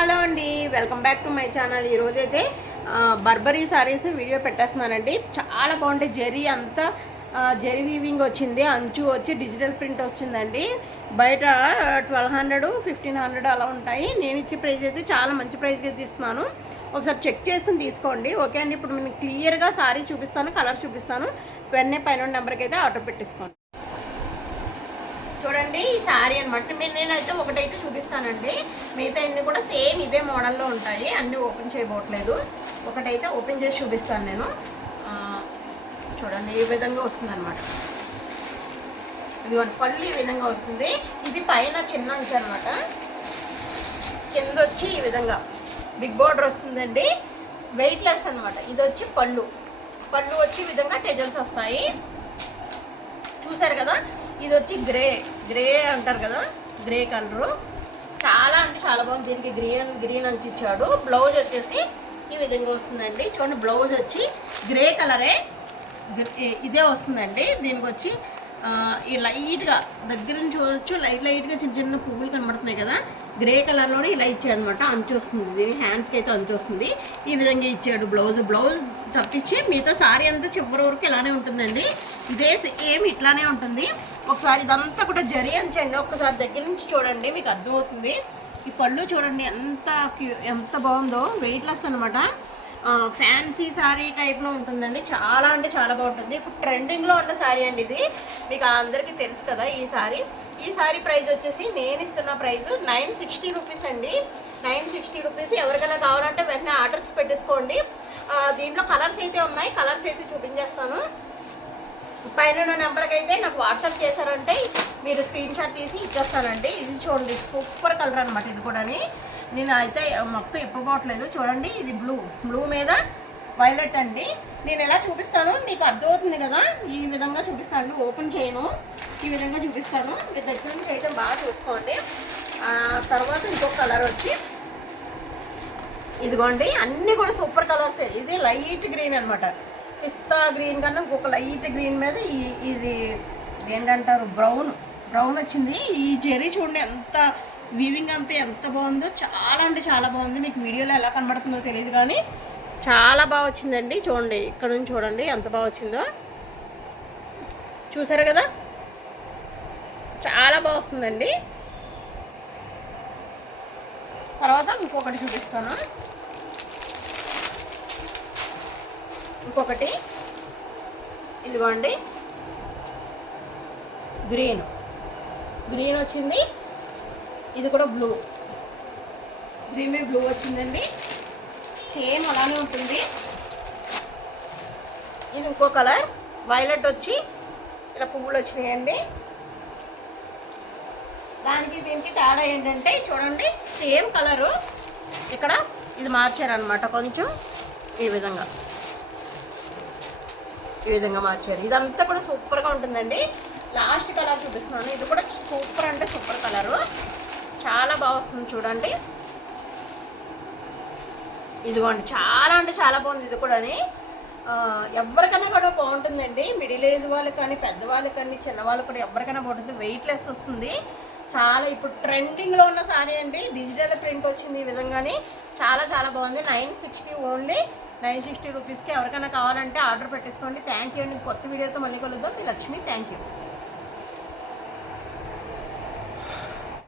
Hello అండి, welcome back to my channel. ఈరోజైతే Burberry saris video పెట్టేస్తున్నానండి. చాలా బాగుంటాయి. జరీ అంతా జరీ వీవింగ్ వచ్చింది, అంచు వచ్చి డిజిటల్ ప్రింట్ వచ్చిందండి. బయట 1200 1500 అలా ఉంటాయి. నేను ఇచ్చే ప్రైస్ అయితే చాలా మంచి ప్రైస్కి తీస్తున్నాను. ఒకసారి చెక్ చేసుకుని తీసుకోండి. ఓకే అండి, ఇప్పుడు నేను క్లియర్గా సారీ చూపిస్తాను, కలర్ చూపిస్తాను. వెంటనే పైన నెంబర్కి అయితే ఆర్డర్ పెట్టేసుకోండి. చూడండి, ఈ శారీ అనమాట. నేనైతే ఒకటైతే చూపిస్తానండి, మిగతా అన్ని కూడా సేమ్ ఇదే మోడల్లో ఉంటాయి. అన్నీ ఓపెన్ చేయబోట్లేదు, ఒకటైతే ఓపెన్ చేసి చూపిస్తాను నేను. చూడండి, ఈ విధంగా వస్తుంది అనమాట. ఇది పళ్ళు ఈ విధంగా వస్తుంది. ఇది పైన చిన్న అంచు అనమాట, కింద వచ్చి ఈ విధంగా బిగ్ బార్డర్ వస్తుందండి. వెయిట్ లెస్ అనమాట. ఇది వచ్చి పళ్ళు వచ్చి ఈ విధంగా టెజల్స్ వస్తాయి. చూసారు కదా, ఇది వచ్చి గ్రే అంటారు కదా, గ్రే కలరు. చాలా అంటే చాలా బాగుంది. దీనికి గ్రీన్ అంచి ఇచ్చాడు. బ్లౌజ్ వచ్చేసి ఈ విధంగా వస్తుందండి. చూడండి, బ్లౌజ్ వచ్చి గ్రే కలరే ఇదే వస్తుందండి. దీనికి వచ్చి ఈ లైట్గా దగ్గర నుంచి చూడవచ్చు, లైట్గా చిన్న చిన్న పువ్వులు కనబడుతున్నాయి కదా, గ్రే కలర్లోనే ఇలా ఇచ్చాడు అనమాట. అంచు వస్తుంది, హ్యాండ్స్కి అయితే అంచు వస్తుంది. ఈ విధంగా ఇచ్చాడు. బ్లౌజ్ తప్పించి మిగతా సారీ అంతా చివరి వరకు ఇలానే ఉంటుందండి. ఇదే ఏమి ఇట్లానే ఉంటుంది. ఒకసారి ఇదంతా కూడా జరీ అంచండి, ఒక్కసారి దగ్గర నుంచి చూడండి, మీకు అర్థమవుతుంది. ఈ పళ్ళు చూడండి ఎంత బాగుందో. వెయిట్ లెస్ అనమాట. ఫ్యాన్సీ శారీ టైప్లో ఉంటుందండి. చాలా అంటే చాలా బాగుంటుంది. ఇప్పుడు ట్రెండింగ్లో ఉన్న శారీ అండి ఇది, మీకు అందరికీ తెలుసు కదా. ఈ శారీ ప్రైస్ వచ్చేసి నేను ఇస్తున్న ప్రైస్ 960 రూపీస్ అండి. 960 రూపీస్. ఎవరికైనా కావాలంటే వెంటనే ఆర్డర్స్ పెట్టేసుకోండి. దీంట్లో కలర్స్ అయితే ఉన్నాయి, కలర్స్ అయితే చూపించేస్తాను. పైన నెంబర్కి అయితే నాకు వాట్సాప్ చేశారంటే మీరు స్క్రీన్ షాట్ తీసి ఇచ్చేస్తానండి. ఇది చూడండి, సూపర్ కలర్ అనమాట. ఇది కూడా నేను అయితే మొత్తం ఇప్పబోట్లేదు. చూడండి, ఇది బ్లూ మీద వైలెట్ అండి. నేను ఎలా చూపిస్తాను మీకు అర్థమవుతుంది కదా. ఈ విధంగా చూపిస్తాను, ఓపెన్ చేయను, ఈ విధంగా చూపిస్తాను. మీ దగ్గర నుంచి అయితే బాగా చూసుకోండి. తర్వాత ఇంకొక కలర్ వచ్చి ఇదిగోండి, అన్నీ కూడా సూపర్ కలర్స్. ఇది లైట్ గ్రీన్ అనమాట. పిస్తా గ్రీన్ కన్నా ఇంకొక లైట్ గ్రీన్ మీద ఇది ఏంటంటారు, బ్రౌన్ వచ్చింది. ఈ జెరీ చూడండి, ఎంత వీవింగ్ అంతా ఎంత బాగుందో. చాలా అంటే చాలా బాగుంది. మీకు వీడియోలో ఎలా కనబడుతుందో తెలియదు కానీ చాలా బాగా వచ్చిందండి. చూడండి, ఇక్కడ నుంచి చూడండి ఎంత బాగా వచ్చిందో. చూసారు కదా, చాలా బాగా వస్తుందండి. తర్వాత ఇంకొకటి చూపిస్తాను. ఇంకొకటి ఇదిగోండి, గ్రీన్ వచ్చింది. ఇది కూడా గ్రీన్ బ్లూ వచ్చిందండి. సేమ్ అలానే ఉంటుంది. ఇది ఇంకో కలర్ వైలెట్ వచ్చి ఇలా పువ్వులు వచ్చినాయండి. దానికి దీనికి తేడా ఏంటంటే చూడండి, సేమ్ కలరు ఇక్కడ ఇది మార్చారనమాట. కొంచెం ఈ విధంగా మార్చారు. ఇదంతా కూడా సూపర్గా ఉంటుందండి. లాస్ట్ కలర్ చూపిస్తున్నాను. ఇది కూడా సూపర్ అంటే సూపర్ కలరు, చాలా బాగా వస్తుంది. చూడండి, ఇదిగోండి, చాలా అంటే చాలా బాగుంది. ఇది కూడా ఎవరికైనా కూడా బాగుంటుందండి. మిడిల్ ఏజ్ వాళ్ళకి కానీ, పెద్దవాళ్ళకి కానీ, చిన్నవాళ్ళకి కూడా ఎవరికైనా బాగుంటుంది. వెయిట్ లెస్ వస్తుంది. చాలా ఇప్పుడు ట్రెండింగ్లో ఉన్న సారీ అండి. డిజిటల్ ప్రింట్ వచ్చింది ఈ విధంగానే. చాలా చాలా బాగుంది. 960 ఓన్లీ 960 రూపీస్కి. ఎవరికైనా కావాలంటే ఆర్డర్ పెట్టేసుకోండి. థ్యాంక్ యూ అండి. కొత్త వీడియోతో మళ్ళీ కలుద్దాం. మీ లక్ష్మి. Thank you.